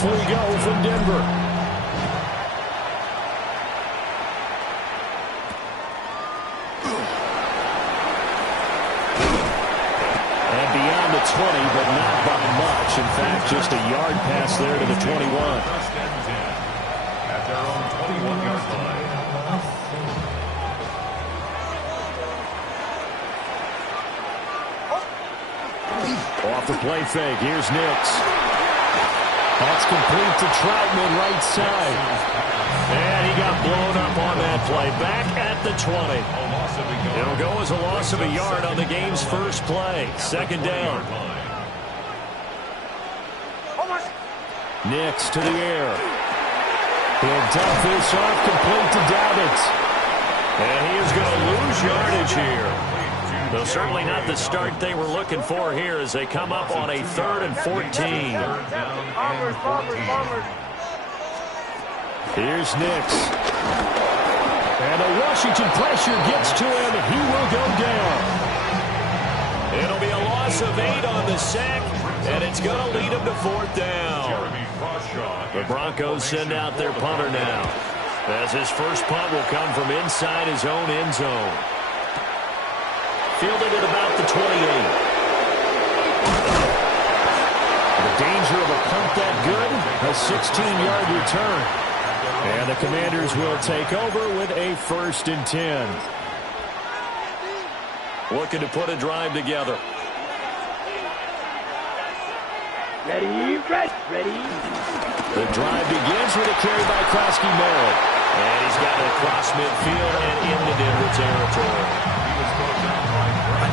off we go from Denver. And beyond the 20, but not by much. In fact, just a yard pass there to the 21. At their own 21-yard line. Off the play fake. Here's Nix. That's complete to Troutman, right side. And he got blown up on that play. Back at the 20. It'll go as a loss of a yard on the game's first play. Second down. Nix to the air. He'll dump this off, complete to Dobbins. And he is going to lose yardage here. Though certainly not the start they were looking for here as they come up on a 3rd and 14. Here's Nix. And a Washington pressure gets to him. He will go down. It'll be a loss of 8 on the sack, and it's going to lead him to 4th down. The Broncos send out their punter now, as his first punt will come from inside his own end zone. Fielded at about the 28. The danger of a punt that good, a 16-yard return. And the Commanders will take over with a 1st and 10. Looking to put a drive together. Ready. The drive begins with a carry by Krosky-Merritt. And he's got it across midfield and into Denver territory.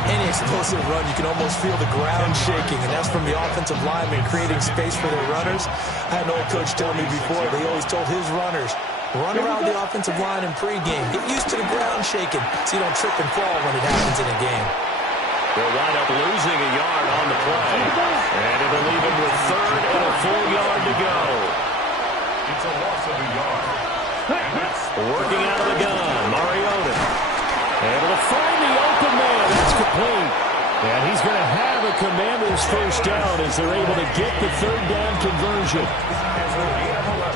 Any explosive run, you can almost feel the ground shaking, and that's from the offensive linemen creating space for their runners. I had an old coach tell me before, they always told his runners, run around the offensive line in pregame. Get used to the ground shaking so you don't trip and fall when it happens in a game. They'll wind up losing a yard on the play, and it'll leave him with 3rd and a full yard to go. It's a loss of a yard. Working out of the gun, Mariota. Able to find the open man. That's complete. And he's going to have a Commanders first down as they're able to get the 3rd down conversion.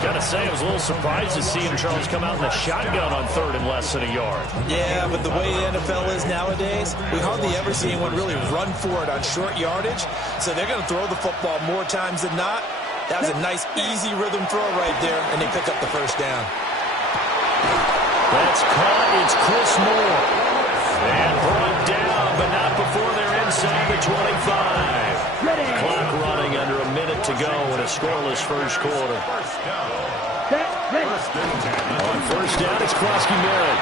Got to say, I was a little surprised to see him, Charles, come out in the shotgun on 3rd and less than a yard. Yeah, but the way the NFL is nowadays, we hardly ever see anyone really run for it on short yardage. So they're going to throw the football more times than not. That was a nice, easy rhythm throw right there, and they pick up the first down. That's caught. It's Chris Moore. And brought down, but not before they're inside the 25. Clock running under a minute to go in a scoreless first quarter. On first down, it's Krosky-Merritt.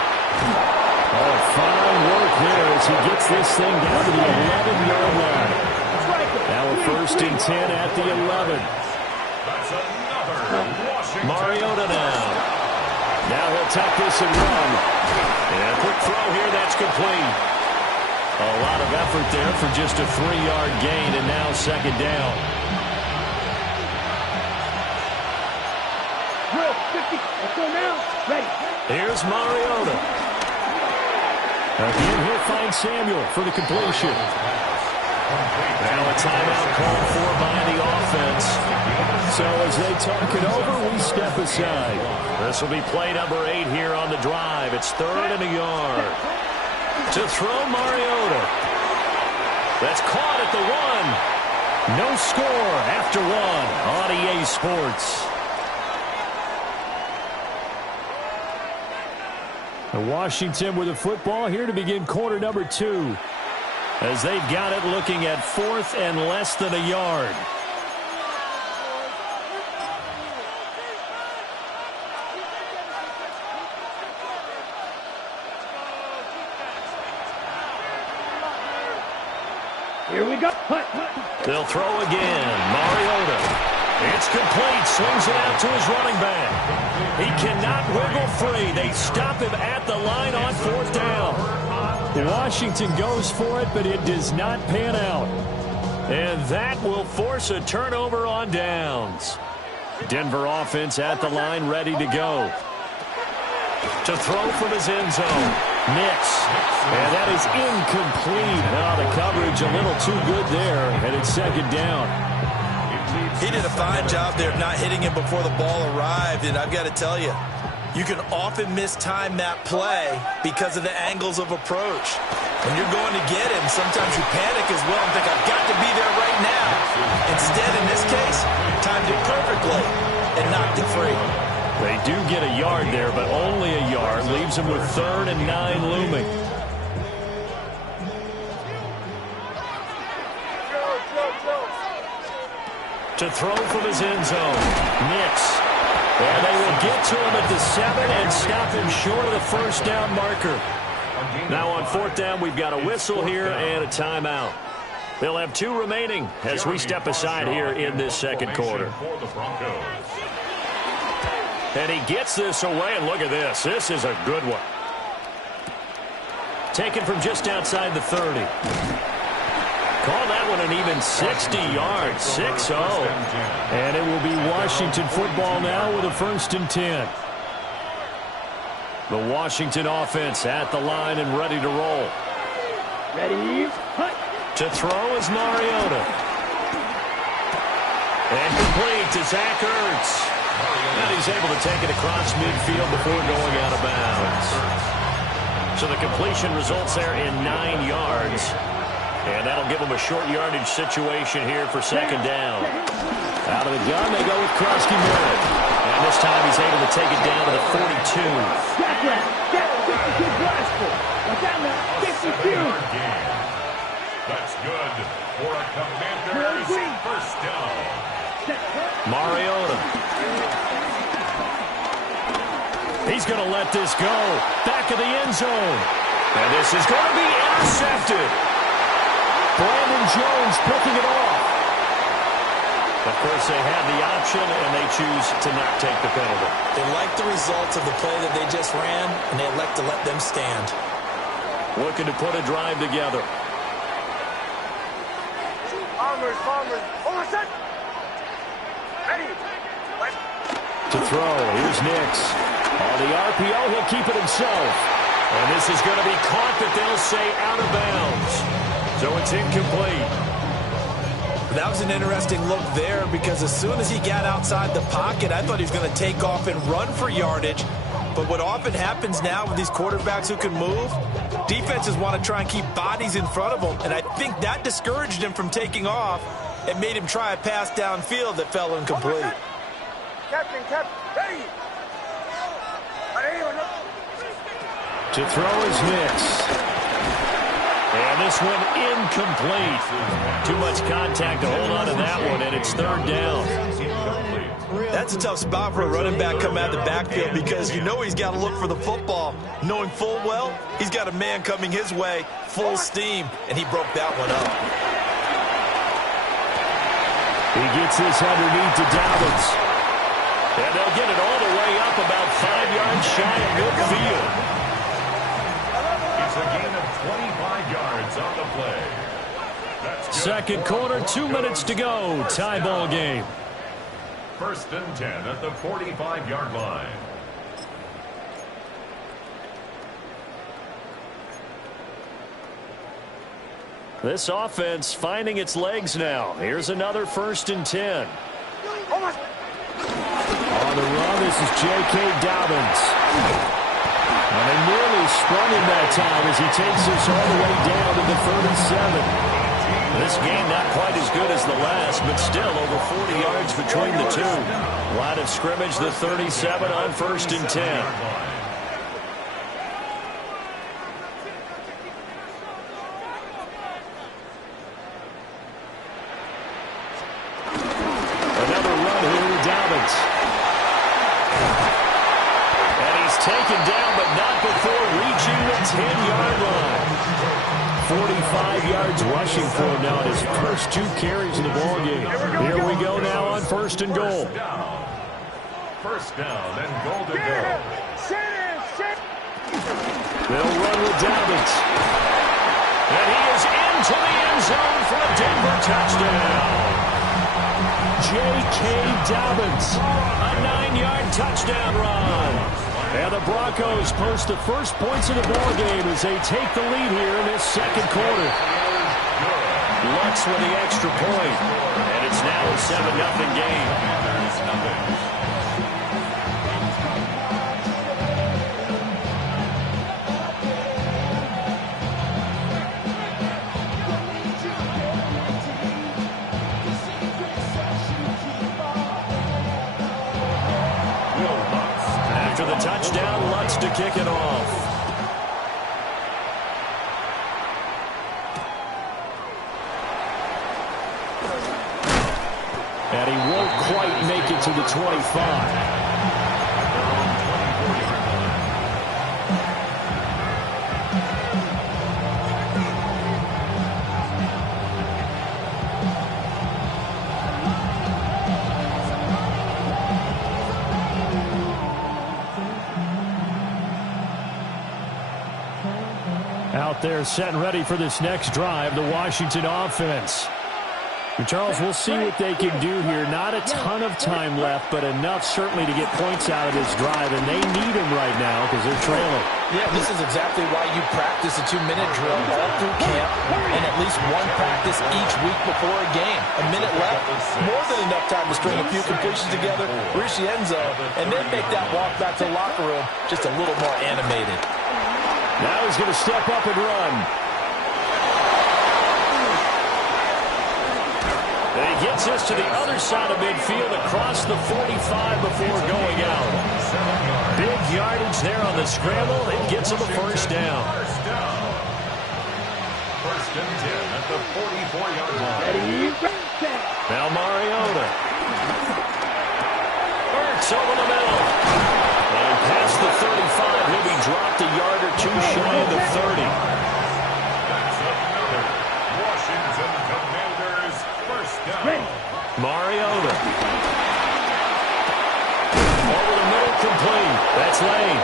Oh, fine work there as he gets this thing down to the 11-yard line. Now a 1st and 10 at the 11. Mariota now. Now he'll tuck this and run. And a quick throw here, that's complete. A lot of effort there for just a 3-yard gain, and now 2nd down. Drill, 50. Let's go now. Ready. Here's Mariota. Again, he'll find Samuel for the completion. Now a timeout called for by the offense. So as they talk it over, we step aside. This will be play number 8 here on the drive. It's 3rd and a yard. To throw Mariota. That's caught at the 1. No score after 1 on EA Sports. Washington with the football here to begin quarter number 2. As they've got it looking at 4th and less than a yard. Here we go. They'll throw again. Mariota. It's complete. Swings it out to his running back. He cannot wiggle free. They stop him at the line on 4th down. Washington goes for it, but it does not pan out. And that will force a turnover on downs. Denver offense at the line, ready to go. To throw from his end zone. Nix. And that is incomplete. Now the coverage a little too good there, and it's 2nd down. He did a fine job there of not hitting him before the ball arrived, and I've got to tell you, you can often mistime that play because of the angles of approach. When you're going to get him, sometimes you panic as well and think, I've got to be there right now. Instead, in this case, timed it perfectly and knocked it free. They do get a yard there, but only a yard. Leaves them with 3rd and 9 looming. To throw from his end zone. Nix. And they will get to him at the 7 and stop him short of the first down marker. Now on 4th down, we've got a whistle here and a timeout. They'll have 2 remaining as we step aside here in this second quarter. And he gets this away, and look at this. This is a good one. Taken from just outside the 30. Call that one an even 60 yards, 6-0. And it will be Washington football now with a 1st and 10. The Washington offense at the line and ready to roll. Ready, hunt. To throw is Mariota. And complete to Zach Ertz. And he's able to take it across midfield before going out of bounds. So the completion results there in 9 yards. And that'll give him a short yardage situation here for 2nd down. Out of the gun, they go with Krosky Merritt. And this time he's able to take it down to the 42. That's 52 blastful. Down to 52. That's good for a Commander's 1st down. Mariota. He's going to let this go. Back of the end zone. And this is going to be intercepted. Brandon Jones picking it off. Of course, they had the option, and they choose to not take the penalty. They like the results of the play that they just ran, and they elect to let them stand. Looking to put a drive together. Farmers. Over set. Ready. To throw, here's Nix. On the RPO, he'll keep it himself. And this is going to be caught, but they'll say out of bounds. So it's incomplete. That was an interesting look there because as soon as he got outside the pocket, I thought he was going to take off and run for yardage. But what often happens now with these quarterbacks who can move, defenses want to try and keep bodies in front of them. And I think that discouraged him from taking off and made him try a pass downfield that fell incomplete. Captain, ready. To throw is Nix. And this one incomplete. Too much contact to hold on to that one, and it's 3rd down. That's a tough spot for a running back coming out of the backfield because you know he's got to look for the football, knowing full well he's got a man coming his way full steam, and he broke that one up. He gets this underneath to Dobbins. And they'll get it all the way up about 5 yards shy of midfield. It's a gain of 25 yards on the play. Second quarter, 2 minutes to go. Tie ball game. 1st and 10 at the 45-yard line. This offense finding its legs now. Here's another 1st and 10. On the run, this is J.K. Dobbins. And they nearly sprung him that time as he takes this all the way down to the 37. This game not quite as good as the last, but still over 40 yards between the two. Line of scrimmage, the 37 on 1st and 10. Another run here with Dobbins. And he's taken down, but not before reaching the 10-yard line. 45 yards rushing for him now in his first 2 carries in the ballgame. Here we go now on 1st and goal. First down and goal to go. They'll run with Dobbins. And he is into the end zone for a Denver touchdown. J.K. Dobbins. A 9-yard touchdown run. And the Broncos post the first points of the ballgame as they take the lead here in this second quarter. Lux with the extra point. And It's now a 7-0 game. After the touchdown, Lutz to kick it off. And he won't quite make it to the 25. Out there set and ready for this next drive, the Washington offense. And Charles, we'll see what they can do here. Not a ton of time left, but enough certainly to get points out of this drive, and they need them right now because they're trailing. Yeah, this is exactly why you practice a 2-minute drill all through camp and at least one practice each week before a game. A minute left, more than enough time to string a few completions together, reach the end zone, and then make that walk back to the locker room just a little more animated. Now he's going to step up and run. And he gets us to the other side of midfield across the 45 before going out. Big yardage there on the scramble. It gets him a first down. First and 10 at the 44-yard line. Now Mariota. Burks over the middle. And past the 35, he'll be dropped a yard or two shy of the 30. That's another Washington Commanders first down. Mariota. Over the middle, complete. That's Lane.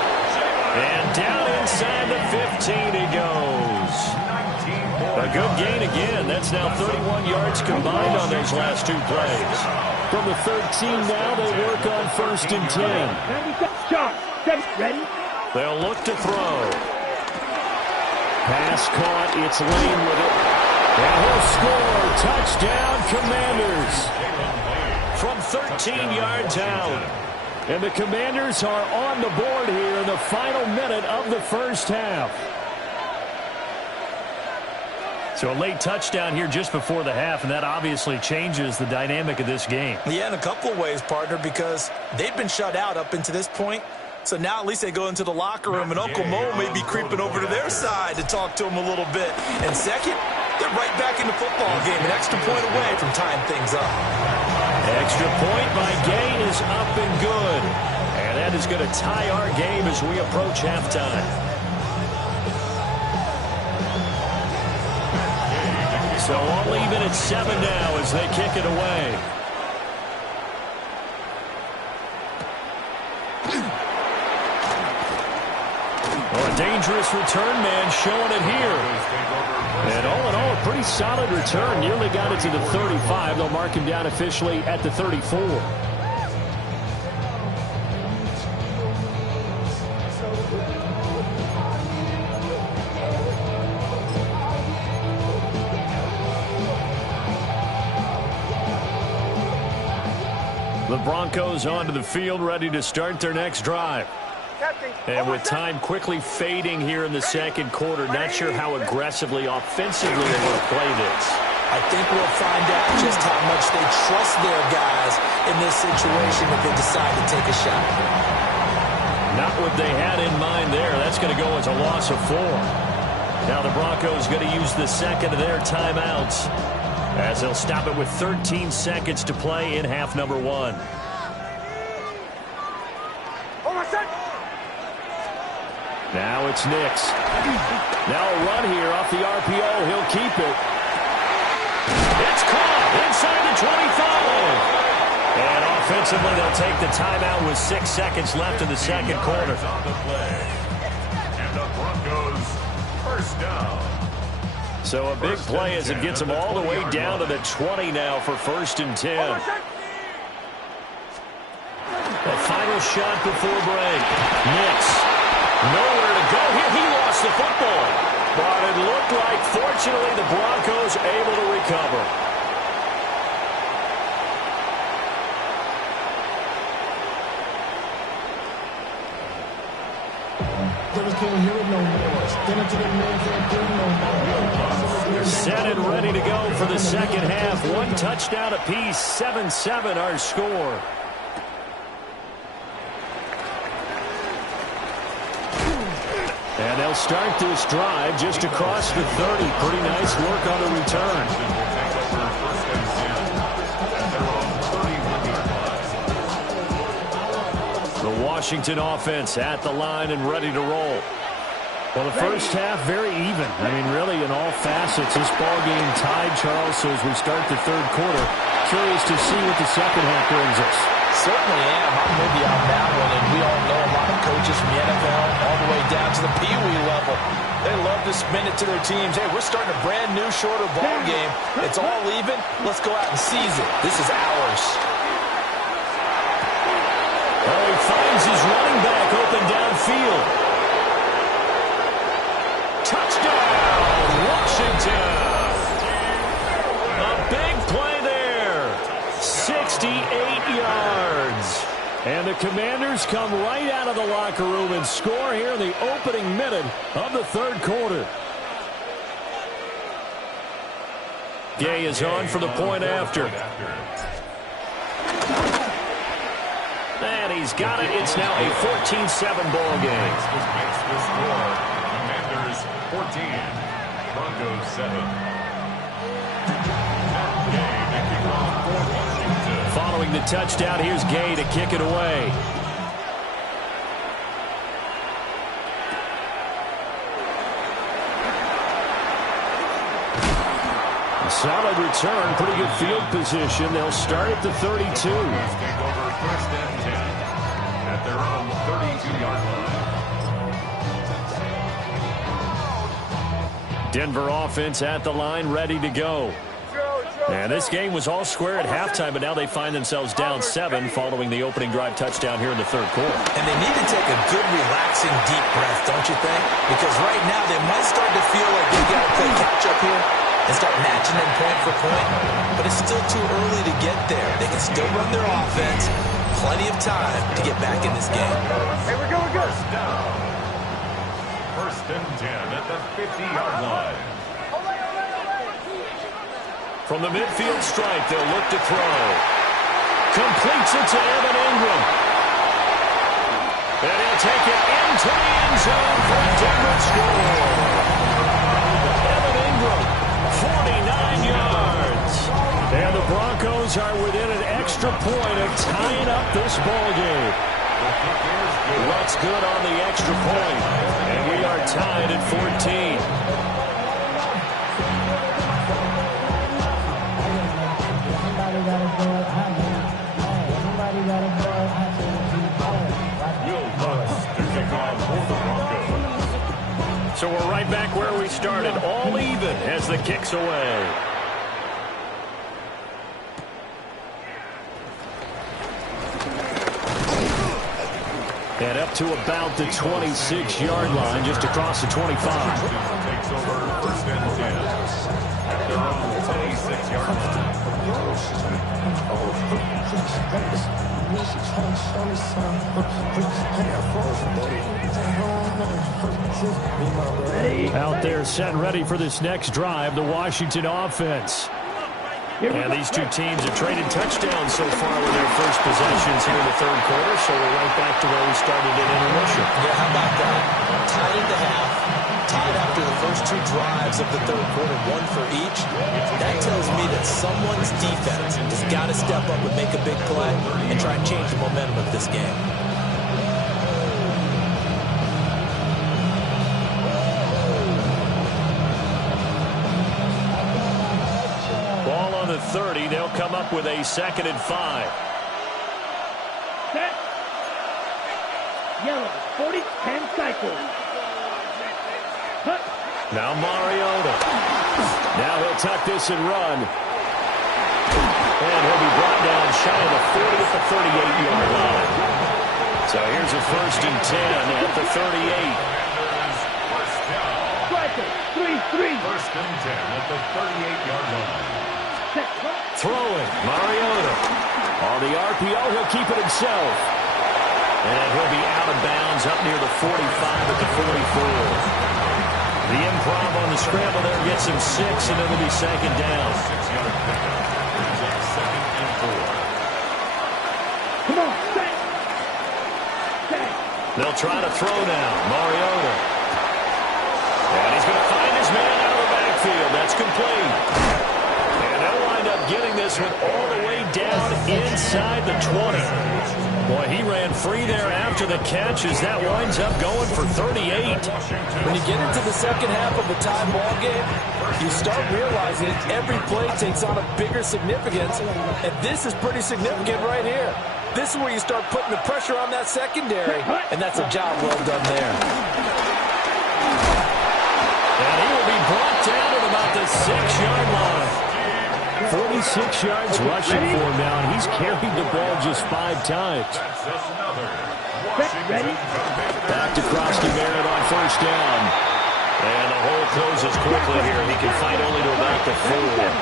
And down inside the 15 he goes. A good gain again. That's now 31 yards combined on those last two plays. From the 13 now, they work on first and 10. Ready? They'll look to throw. Pass caught. It's Lane with it. And he'll score. Touchdown, Commanders. From 13 yards out. And the Commanders are on the board here in the final minute of the first half. So a late touchdown here just before the half, and that obviously changes the dynamic of this game. Yeah, in a couple of ways, partner, because they've been shut out up until this point. So now at least they go into the locker room, and Uncle Mo may be creeping over to their side to talk to him a little bit. And second, they're right back in the football game, an extra point away from tying things up. Extra point by Gain is up and good. And that is going to tie our game as we approach halftime. So all even at 7 now as they kick it away. Well, a dangerous return man showing it here. And all in all, a pretty solid return. Nearly got it to the 35. They'll mark him down officially at the 34. The Broncos onto the field, ready to start their next drive. And with time quickly fading here in the second quarter, not sure how aggressively, offensively they want to play this. I think we'll find out just how much they trust their guys in this situation if they decide to take a shot. Not what they had in mind there. That's going to go as a loss of 4. Now the Broncos going to use the second of their timeouts as they'll stop it with 13 seconds to play in half number 1. Now it's Nix. Now a run here off the RPO. He'll keep it. It's caught inside the 25. And offensively, they'll take the timeout with 6 seconds left in the second quarter. And the Broncos first down. So a big play as it gets them all the way down to the 20 now for first and 10. The final shot before break. Nix. Nowhere to go here. He lost the football. But it looked like, fortunately, the Broncos able to recover. Set and ready to go for the second half. One touchdown apiece, 7-7 our score. And they'll start this drive just across the 30. Pretty nice work on the return. The Washington offense at the line and ready to roll. Well, the first half, very even. I mean, really, in all facets, this ball game tied, Charles. So as we start the third quarter, curious to see what the second half brings us. Certainly am. I'm with you on that one. And we all know a lot of coaches from the NFL all the way down to the Pee Wee level. They love to spin it to their teams. Hey, we're starting a brand new, shorter ball game. It's all even. Let's go out and seize it. This is ours. Oh, he finds his running back open downfield. Touchdown, Washington. A big play there. 68 yards. And the Commanders come right out of the locker room and score here in the opening minute of the third quarter. Gay is on for the point after. And he's got it. It's now a 14-7 ball game. 14, Broncos 7. Following the touchdown, here's Gay to kick it away. A solid return, pretty good field position. They'll start at the 32. Take over first and 10 at their own 32-yard line. Denver offense at the line, ready to go. And this game was all square at halftime, but now they find themselves down 7 following the opening drive touchdown here in the third quarter. And they need to take a good, relaxing, deep breath, don't you think? Because right now they might start to feel like they've got to play catch-up here and start matching them point for point. But it's still too early to get there. They can still run their offense. Plenty of time to get back in this game. Here we go, we're good. First down. First and 10 at the 50-yard line. From the midfield stripe, they'll look to throw. Completes it to Evan Ingram. And he'll take it into the end zone for a Denver score. Evan Ingram, 49 yards. And the Broncos are within an extra point of tying up this ball game. What's good on the extra point? And we are tied at 14. So we're right back where we started, all even as the kick's away. And up to about the 26-yard line, just across the 25. Takes over first and 10 at their own 26-yard line. Out there set and ready for this next drive, the Washington offense. And these two teams have traded touchdowns so far with their first possessions here in the third quarter, so we're right back to where we started in intermission. Yeah, how about that? Tied at the half, tied after the first two drives of the third quarter, one for each. That tells me that someone's defense has got to step up and make a big play and try and change the momentum of this game. Ball on the 30. They'll come up with a 2nd and 5. Set. Yellow, 40, 10 cycles. Cut. Now Mariota. Now he'll tuck this and run. And he'll be brought down shy of the 40 at the 38-yard line. So here's a 1st and 10 at the 38. Striker, 3-3. First and 10 at the 38-yard line. Throwing, Mariota. On the RPO, he'll keep it himself. And he'll be out of bounds up near the 45 at the 44. The improv on the scramble there gets him 6, and it'll be second down. 6-yard pickup. Brings up 2nd and 4. Come on, stay. Stay. They'll try to throw now. Mariota. And he's going to find his man out of the backfield. That's complete. And they'll wind up getting this one all the way down inside the 20. Boy, he ran free there after the catch as that winds up going for 38. When you get into the second half of a tie ball game, you start realizing every play takes on a bigger significance, and this is pretty significant right here. This is where you start putting the pressure on that secondary, and that's a job well done there. And he will be brought down at about the 6-yard line. 46 yards rushing for him now, and he's carried the ball just 5 times. Back to Krosky Barrett on first down. And the hole closes quickly here. He can fight only to about the 4.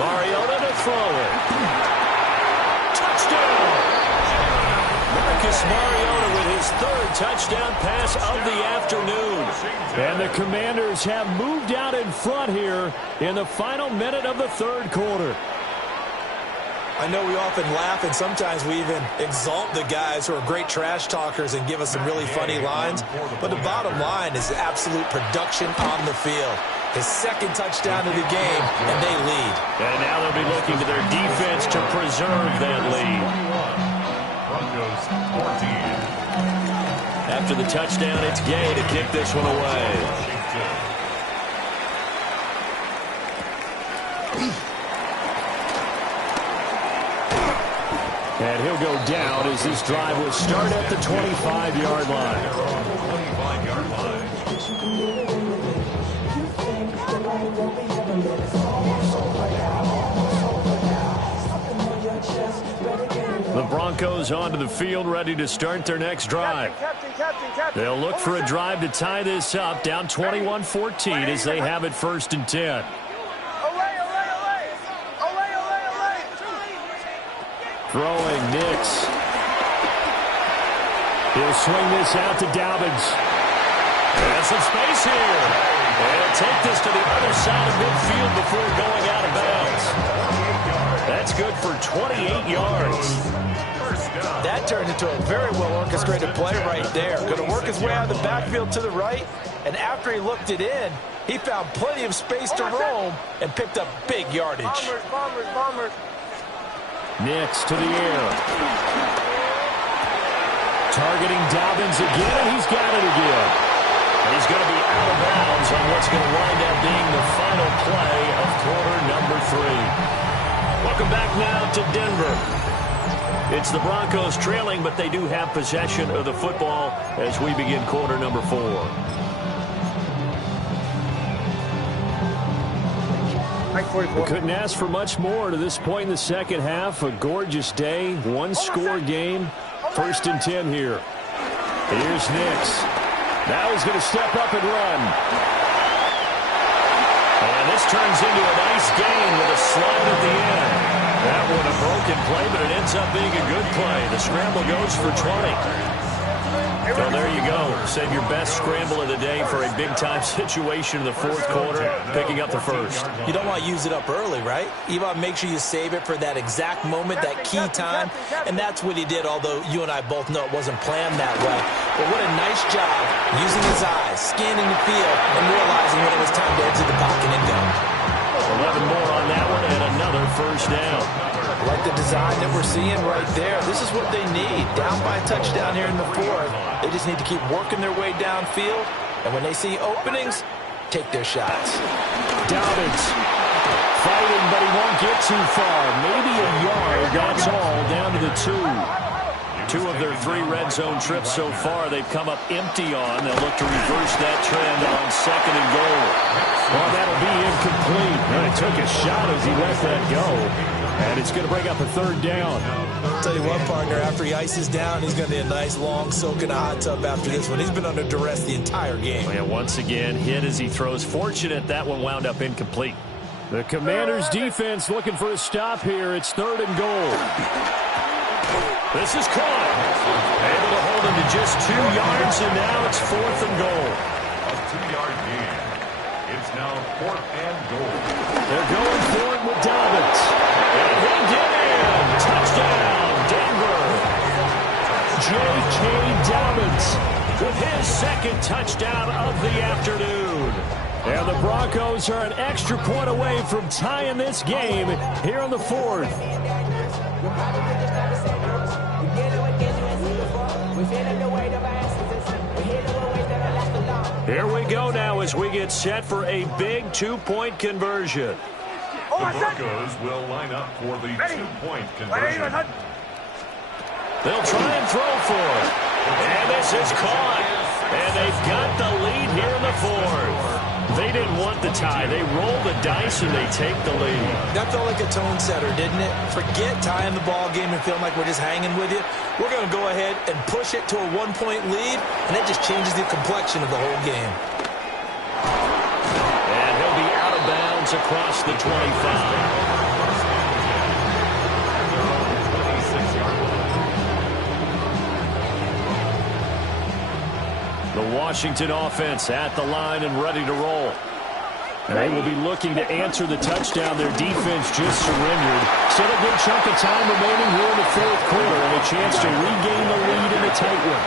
Mariota to throw it. Touchdown! Marcus Mariota with his 3rd touchdown pass of the afternoon. And the Commanders have moved out in front here in the final minute of the 3rd quarter. I know we often laugh, and sometimes we even exalt the guys who are great trash talkers and give us some really funny lines. But the bottom line is absolute production on the field. His 2nd touchdown of the game, and they lead. And now they'll be looking to their defense to preserve that lead. Broncos 14. After the touchdown, it's Gay to kick this one away. And he'll go down as this drive will start at the 25-yard line. 25-yard line. The Broncos onto the field, ready to start their next drive. They'll look for a drive to tie this up, down 21-14 as they have it 1st and 10. Throwing Nix. He'll swing this out to Dobbins. And some space here. And take this to the other side of midfield before going out of bounds. That's good for 28 yards. That turned into a very well-orchestrated play right there. Going to work his way out of the backfield to the right, and after he looked it in, he found plenty of space to roam and picked up big yardage. Bombers. Nix to the air. Targeting Dobbins again, and he's got it again. He's going to be out of bounds on what's going to wind up being the final play of quarter number 3. Welcome back now to Denver. It's the Broncos trailing, but they do have possession of the football as we begin quarter number 4. We couldn't ask for much more to this point in the second half. A gorgeous day, one-score game. 1st and 10 here. Here's Nix. Now he's going to step up and run. And this turns into a nice gain with a slide at the end. That one a broken play, but it ends up being a good play. The scramble goes for 20. Well, there you go. Save your best scramble of the day for a big-time situation in the 4th quarter, picking up the 1st. You don't want to use it up early, right? You want to make sure you save it for that exact moment, that key time, and that's what he did, although you and I both know it wasn't planned that way. But what a nice job using his eyes, scanning the field, and realizing when it was time to exit the pocket and go. 11 more on that one, and another 1st down. Like the design that we're seeing right there. This is what they need. Down by a touchdown here in the 4th. They just need to keep working their way downfield. And when they see openings, take their shots. Dobbins fighting, but he won't get too far. Maybe a yard, that's all, down to the 2. 2 of their 3 red zone trips so far they've come up empty on. They'll look to reverse that trend on 2nd and goal. Well, that'll be incomplete. And it took a shot as he let that go. And it's going to bring up a 3rd down. I'll tell you what, partner, after he ices down, he's going to need a nice long soak in a hot tub after this one. He's been under duress the entire game. And once again, hit as he throws. Fortunate that one wound up incomplete. The Commanders' defense looking for a stop here. It's 3rd and goal. This is caught. Able to hold him to just 2 yards, and now it's 4th and goal. A 2-yard gain. It's now 4th and goal. They're going for it with Dobbins. And he get in. Touchdown, Denver. J.K. Dobbins with his 2nd touchdown of the afternoon. And the Broncos are an extra point away from tying this game here in the 4th. Here we go now as we get set for a big 2-point conversion. The Broncos will line up for the 2-point conversion. They'll try and throw for it. And this is caught. And they've got the lead here in the 4th. They didn't want the tie. They roll the dice and they take the lead. That felt like a tone setter, didn't it? Forget tying the ball game and feeling like we're just hanging with you. We're going to go ahead and push it to a 1-point lead, and it just changes the complexion of the whole game. And he'll be out of bounds across the 25. The Washington offense at the line and ready to roll. And they will be looking to answer the touchdown. Their defense just surrendered. Still a good chunk of time remaining here in the 4th quarter and a chance to regain the lead in a tight one.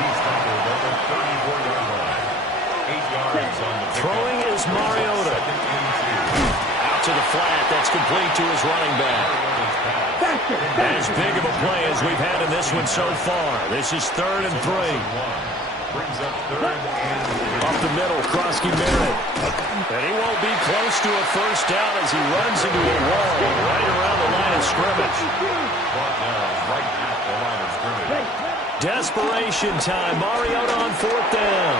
He's tackled at the 34-yard line. 8 yards on the pickup. Throwing is Mariota. Out to the flat. That's complete to his running back. As big of a play as we've had in this one so far. This is 3rd and 3. Brings up 3rd and 3. Up the middle, Krosky Merritt. And he won't be close to a first down as he runs into a wall right around the line of scrimmage. Brought down right at the line of scrimmage. Desperation time. Mariota on 4th down.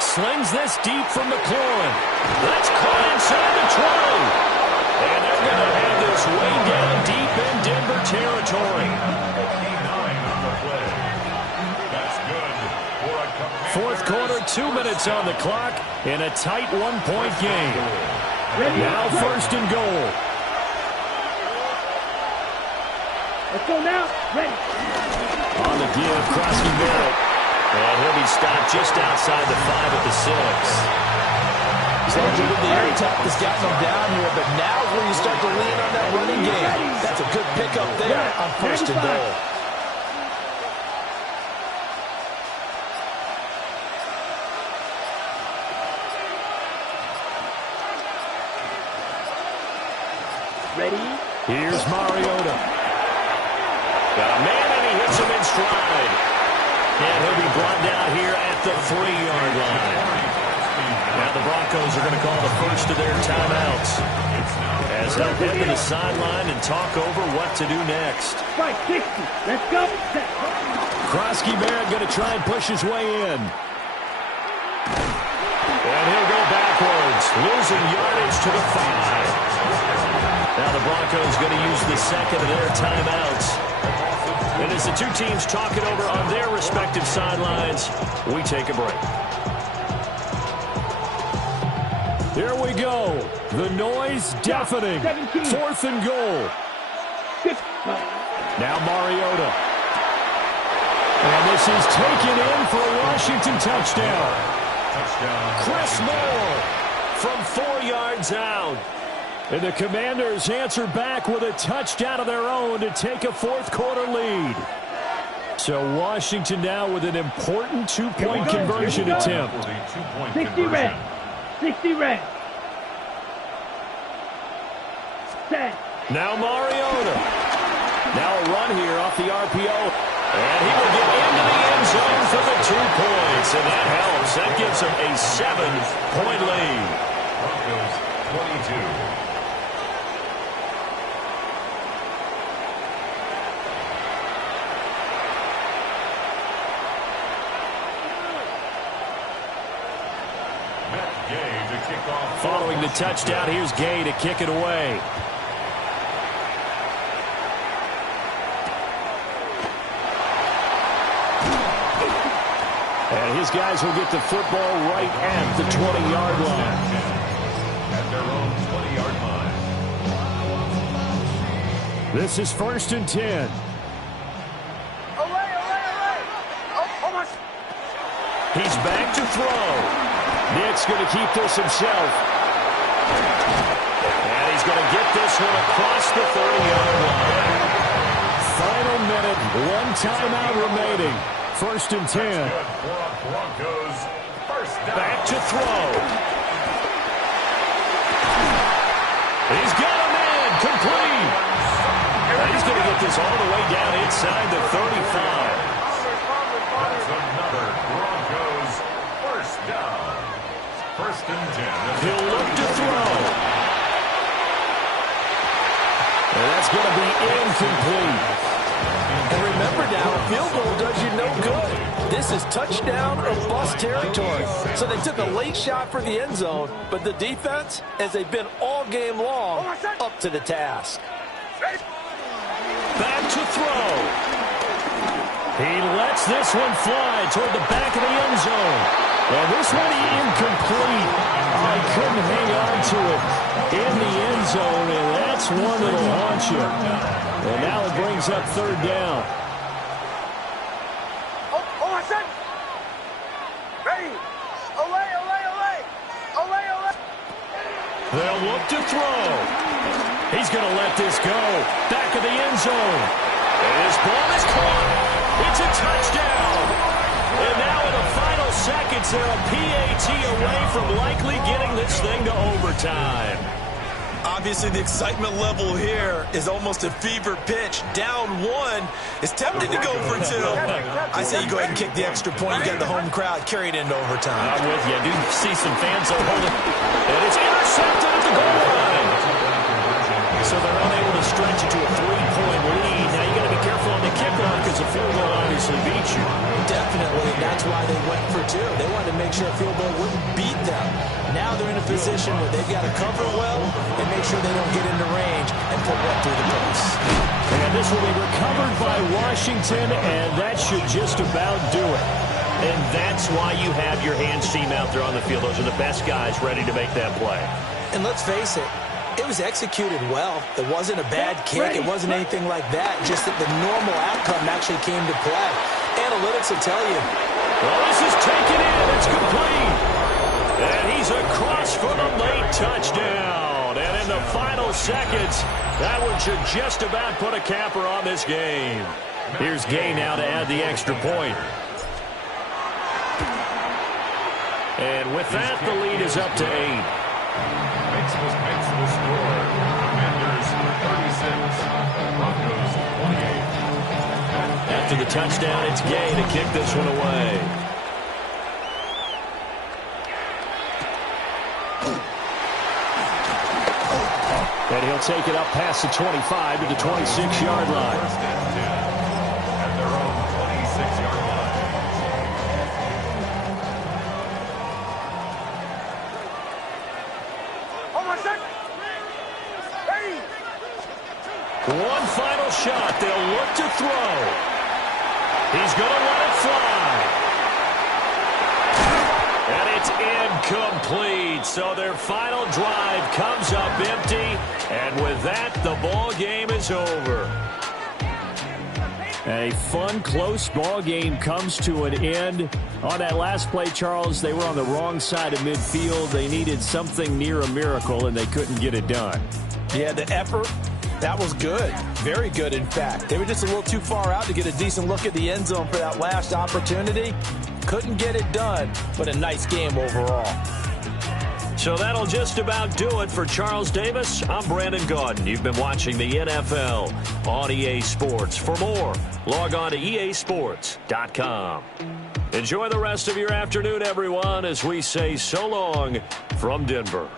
Slings this deep from McLaurin. That's caught inside the 20. And they're going to have this way down deep in Denver territory. 59 on the play. That's good. 4th quarter, 2 minutes on the clock in a tight 1-point game. Now 1st and goal. Let's go now. Ready. On the give, Krosky Merritt. And he'll be stopped just outside the 5 at the 6. He's had to the air attack that's gotten him down here, but now is where you start to lean on that running game. That's a good pickup there on 1st and goal. Ready. Here's Mariota. Got a man, and he hits him in stride. And he'll be brought down here at the 3-yard line. Now the Broncos are going to call the first of their timeouts as they'll head to the sideline and talk over what to do next. Strike 60. Let's go. Krosky Merritt going to try and push his way in. And he'll go backwards, losing yardage to the 5. Now the Broncos going to use the 2nd of their timeouts. And as the 2 teams talk it over on their respective sidelines, we take a break. Here we go. The noise deafening. 4th and goal. Now Mariota. And this is taken in for a Washington touchdown. Chris Moore from 4 yards out. And the Commanders answer back with a touchdown of their own to take a 4th quarter lead. So Washington now with an important 2-point conversion attempt. 60 red. 60 red. Set. Now Mariota. Now a run here off the RPO. And he will get into the end zone for the 2 points. And that helps. That gives him a 7-point lead. Broncos 22. Following the touchdown, here's Gay to kick it away. And his guys will get the football right at the 20-yard line. At their own 20-yard line. This is 1st and 10. He's back to throw. Nick's going to keep this himself. And he's going to get this one across the 30-yard line. Final minute, one timeout remaining. 1st and 10. Back to throw. He's got a man, complete. And he's going to get this all the way down inside the 35. That's another Broncos first down. 1st and 10. He'll look to throw. And that's going to be incomplete. And remember now, a field goal does you no good. This is touchdown or bust territory. So they took a late shot for the end zone, but the defense, as they've been all game long, up to the task. Back to throw. He lets this one fly toward the back of the end zone. And this one incomplete. I couldn't hang on to it in the end zone, and that's one that'll haunt you. And now it brings up 3rd down. They'll look to throw. He's going to let this go. Back of the end zone. And his ball is caught. It's a touchdown. And now in the final seconds, they're a PAT away from likely getting this thing to overtime. Obviously, the excitement level here is almost a fever pitch. Down 1. It's tempting to go for 2. I say you go ahead and kick the extra point. You got the home crowd carried into overtime. I'm with you. I do see some fans that hold it. And it's intercepted at the goal line. So they're unable to stretch it to a 3-point lead. Now you got to be careful on the kickoff because the field goal obviously beats you. Definitely. That's why they went for 2. They wanted to make sure a field goal wouldn't beat them. Now they're in a position where they've got to cover well and make sure they don't get into range and put one through the post. And this will be recovered by Washington, and that should just about do it. And that's why you have your hands team out there on the field. Those are the best guys ready to make that play. And let's face it, it was executed well. It wasn't a bad kick. It wasn't anything like that. Just that the normal outcome actually came to play. Analytics will tell you. Well, this is taken in. It's complete. And he's across for the late touchdown. And in the final seconds, that one should just about put a capper on this game. Here's Gay now to add the extra point. And with that, the lead is up to 8. Makes the score. Commanders 36. Broncos 28. After the touchdown, it's Gay to kick this one away. And he'll take it up past the 25 to the 26-yard line. At their own 26-yard line. One final shot. They'll look to throw. He's going to let it fly. And it's incomplete. So their final drive comes up empty. And with that, the ball game is over. A fun, close ball game comes to an end. On that last play, Charles, they were on the wrong side of midfield. They needed something near a miracle, and they couldn't get it done. Yeah, the effort, that was good. Very good, in fact. They were just a little too far out to get a decent look at the end zone for that last opportunity. Couldn't get it done, but a nice game overall. So that'll just about do it for Charles Davis. I'm Brandon Gaudin. You've been watching the NFL on EA Sports. For more, log on to easports.com. Enjoy the rest of your afternoon, everyone, as we say so long from Denver.